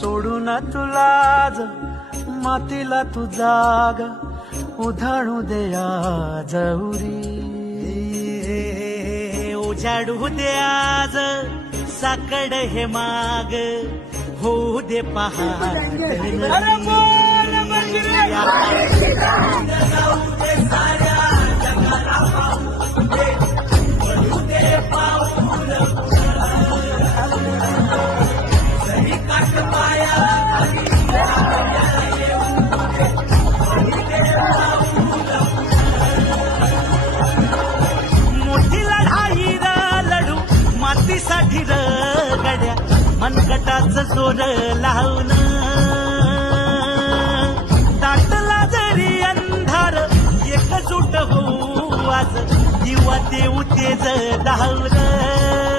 सोडून तुला आज मातीला तू जाग उधाळू दे आज उरी उजाडू दे आज साकड हे माग होऊ दे पहाट मोठी लढाई लढू मातीसाठी गड्या मनगटाचं जोर लावून दाटला जरी अंधार एकजूट होऊ आज दिवा देऊ तेज धावलं